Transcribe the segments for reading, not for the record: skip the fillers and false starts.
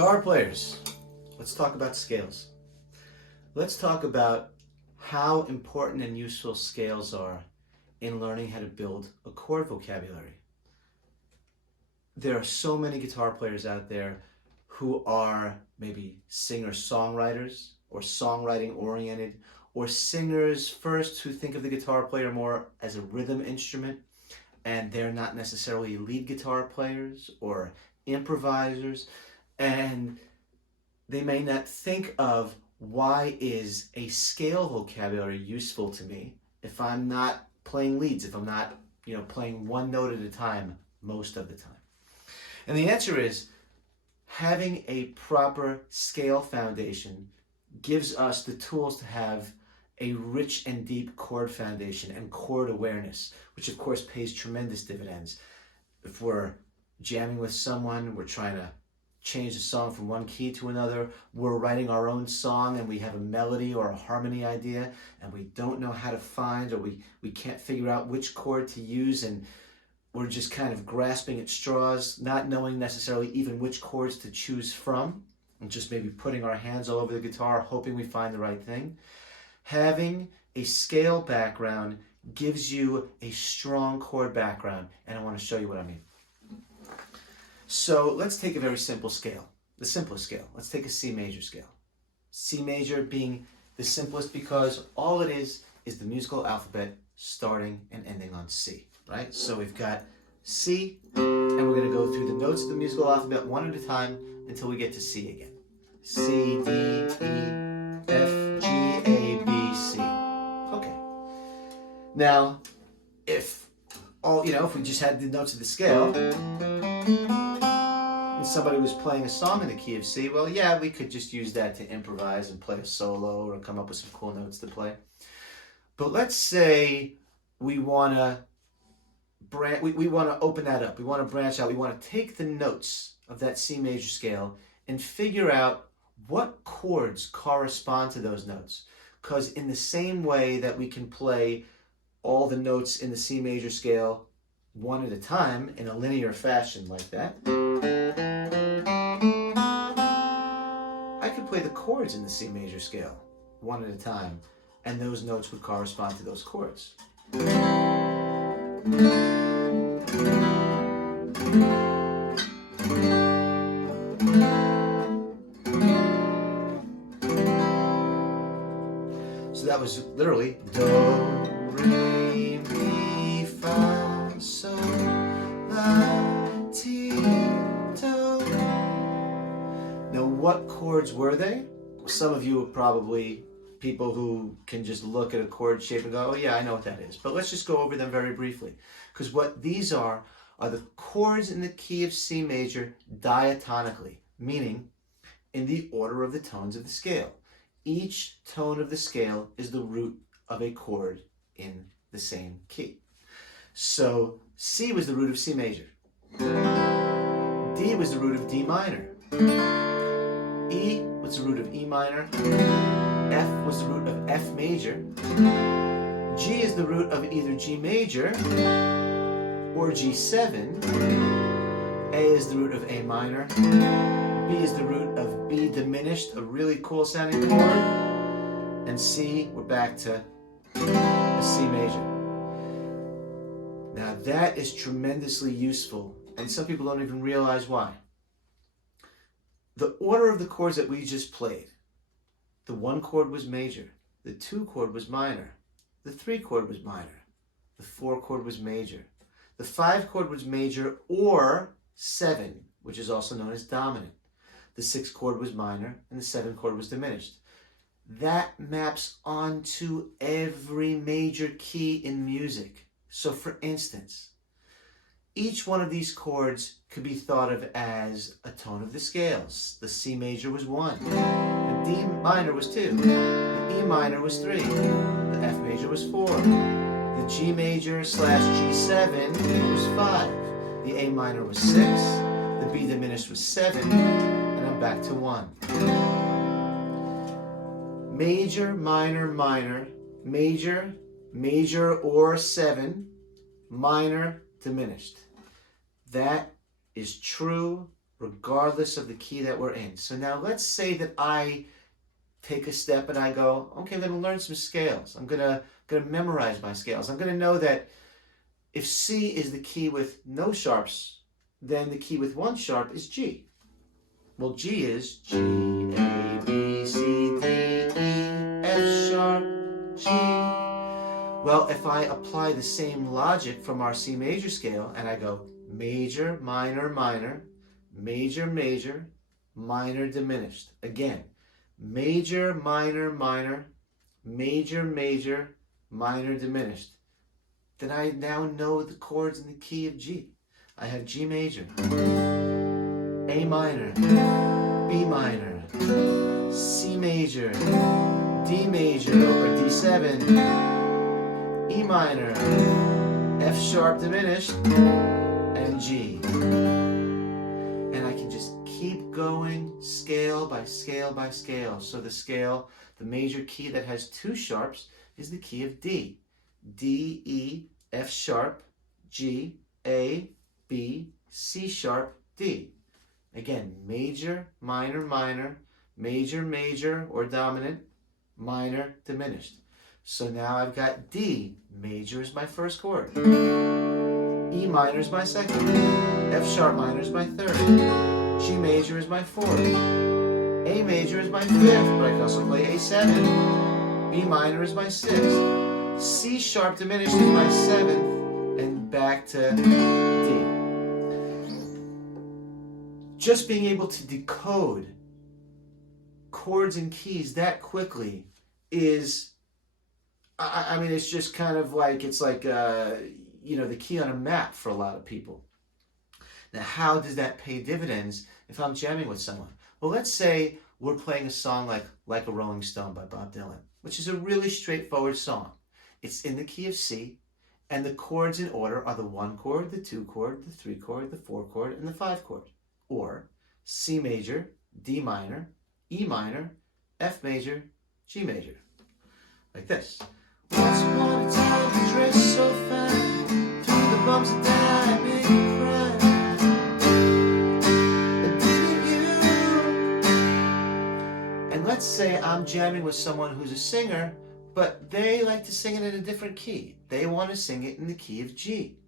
Guitar players, let's talk about scales. Let's talk about how important and useful scales are in learning how to build a chord vocabulary. There are so many guitar players out there who are maybe singer-songwriters or songwriting-oriented, or singers first who think of the guitar player more as a rhythm instrument, and they're not necessarily lead guitar players or improvisers, and they may not think of why is a scale vocabulary useful to me if I'm not playing leads, if I'm not, playing one note at a time most of the time. And the answer is having a proper scale foundation gives us the tools to have a rich and deep chord foundation and chord awareness, which of course pays tremendous dividends. If we're jamming with someone, we're trying to change the song from one key to another, we're writing our own song and we have a melody or a harmony idea and we don't know how to find, or we can't figure out which chord to use, and we're just kind of grasping at straws, not knowing necessarily even which chords to choose from, and just maybe putting our hands all over the guitar hoping we find the right thing. Having a scale background gives you a strong chord background, and I want to show you what I mean. So let's take a very simple scale, the simplest scale. Let's take a C major scale. C major being the simplest because all it is the musical alphabet starting and ending on C, right? So we've got C, and we're going to go through the notes of the musical alphabet one at a time until we get to C again. C, D, E, F, G, A, B, C. Okay. Now, if we just had the notes of the scale, and somebody was playing a song in the key of C, well, yeah, we could just use that to improvise and play a solo or come up with some cool notes to play. But let's say we want to open that up. We want to branch out. We want to take the notes of that C major scale and figure out what chords correspond to those notes. Because in the same way that we can play all the notes in the C major scale one at a time in a linear fashion like that, I could play the chords in the C major scale one at a time, and those notes would correspond to those chords. So that was literally do, re, mi, fa, sol, la, ti, do. Now what chords were they? Some of you are probably people who can just look at a chord shape and go, oh yeah, I know what that is. But let's just go over them very briefly. Because what these are the chords in the key of C major diatonically, meaning in the order of the tones of the scale. Each tone of the scale is the root of a chord in the same key. So C was the root of C major. D was the root of D minor. E was the root of E minor. F was the root of F major. G is the root of either G major or G7. A is the root of A minor. B is the root of B diminished, a really cool sounding chord. And C, we're back to a C major. Now that is tremendously useful, and some people don't even realize why. The order of the chords that we just played, the 1 chord was major, the 2 chord was minor, the 3 chord was minor, the 4 chord was major, the 5 chord was major or 7, which is also known as dominant. The 6 chord was minor, and the 7 chord was diminished. That maps onto every major key in music. So for instance, each one of these chords could be thought of as a tone of the scales. The C major was 1, the D minor was 2, the E minor was 3, the F major was 4, the G major / G7 was 5, the A minor was 6, the B diminished was 7, and I'm back to 1. Major, minor, minor, major, major or 7, minor, diminished. That is true regardless of the key that we're in. So now let's say that I take a step and I go, okay, I'm going to learn some scales. I'm going to memorize my scales. I'm going to know that if C is the key with no sharps, then the key with one sharp is G. Well, G is G, A, B, C, D, E, F sharp, G. Well, if I apply the same logic from our C major scale and I go major, minor, minor, major, major, minor, diminished. Again, major, minor, minor, major, major, minor, diminished. Then I now know the chords in the key of G. I have G major, A minor, B minor, C major, D major or D7, E minor, F sharp diminished, and G. And I can just keep going scale by scale by scale. So the scale, the major key that has two sharps is the key of D. D, E, F sharp, G, A, B, C sharp, D. Again, major, minor, minor, major, major or dominant, minor, diminished. So now I've got D. Major is my first chord. E minor is my second. F sharp minor is my third. G major is my fourth. A major is my fifth, but I can also play A7. B minor is my sixth. C sharp diminished is my seventh, and back to D. Just being able to decode chords and keys that quickly is, I mean, it's just kind of like, it's like, you know, the key on a map for a lot of people. Now, how does that pay dividends if I'm jamming with someone? Well, let's say we're playing a song like a Rolling Stone by Bob Dylan, which is a really straightforward song. It's in the key of C, and the chords in order are the 1 chord, the 2 chord, the 3 chord, the 4 chord, and the 5 chord. Or C major, D minor, E minor, F major, G major. Like this. Once upon a time you dressed so fine, through the bumps of time in your prime. And didn't you? And let's say I'm jamming with someone who's a singer, but they like to sing it in a different key. They want to sing it in the key of G.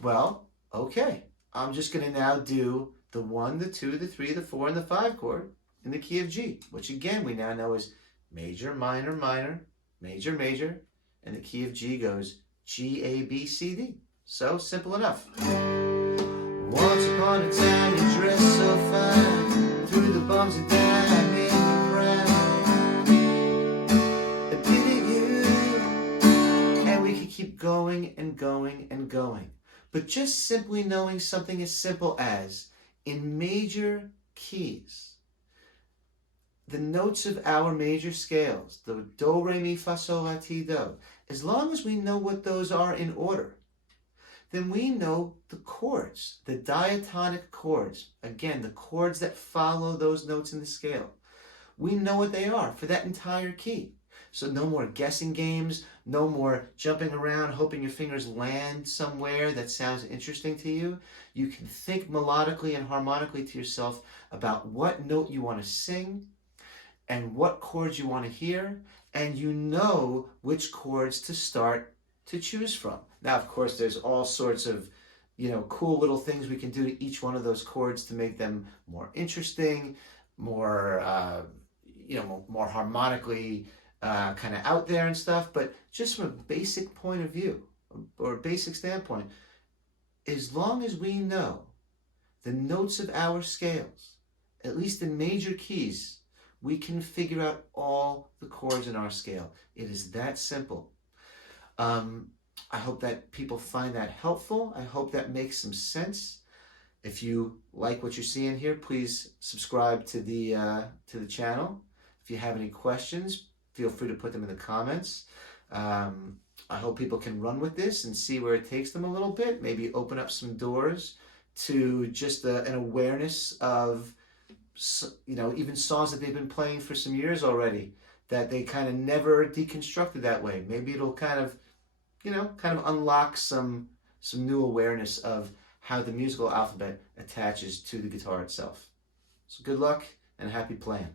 Well, okay. I'm just going to now do the 1, the 2, the 3, the 4, and the 5 chord in the key of G, which again we now know is major, minor, minor, major, major, and the key of G goes G, A, B, C, D. So simple enough. Once upon a time you dressed so fine, through the bumps of time in your prime. Didn't you? And we could keep going and going and going. But just simply knowing something as simple as, in major keys, the notes of our major scales, the do, re, mi, fa, sol, la, ti, do, as long as we know what those are in order, then we know the chords, the diatonic chords. Again, the chords that follow those notes in the scale. We know what they are for that entire key. So no more guessing games, no more jumping around hoping your fingers land somewhere that sounds interesting to you. You can think melodically and harmonically to yourself about what note you want to sing and what chords you want to hear, and you know which chords to start to choose from. Now, of course, there's all sorts of, you know, cool little things we can do to each one of those chords to make them more interesting, more, you know, more harmonically kind of out there and stuff. But just from a basic point of view or a basic standpoint, as long as we know the notes of our scales, at least in major keys, we can figure out all the chords in our scale. It is that simple. I hope that people find that helpful. I hope that makes some sense. If you like what you're seeing here, please subscribe to the channel. If you have any questions, feel free to put them in the comments. I hope people can run with this and see where it takes them a little bit. Maybe open up some doors to just an awareness of, you know, even songs that they've been playing for some years already that they kind of never deconstructed that way. Maybe it'll kind of, you know, kind of unlock some new awareness of how the musical alphabet attaches to the guitar itself. So good luck and happy playing.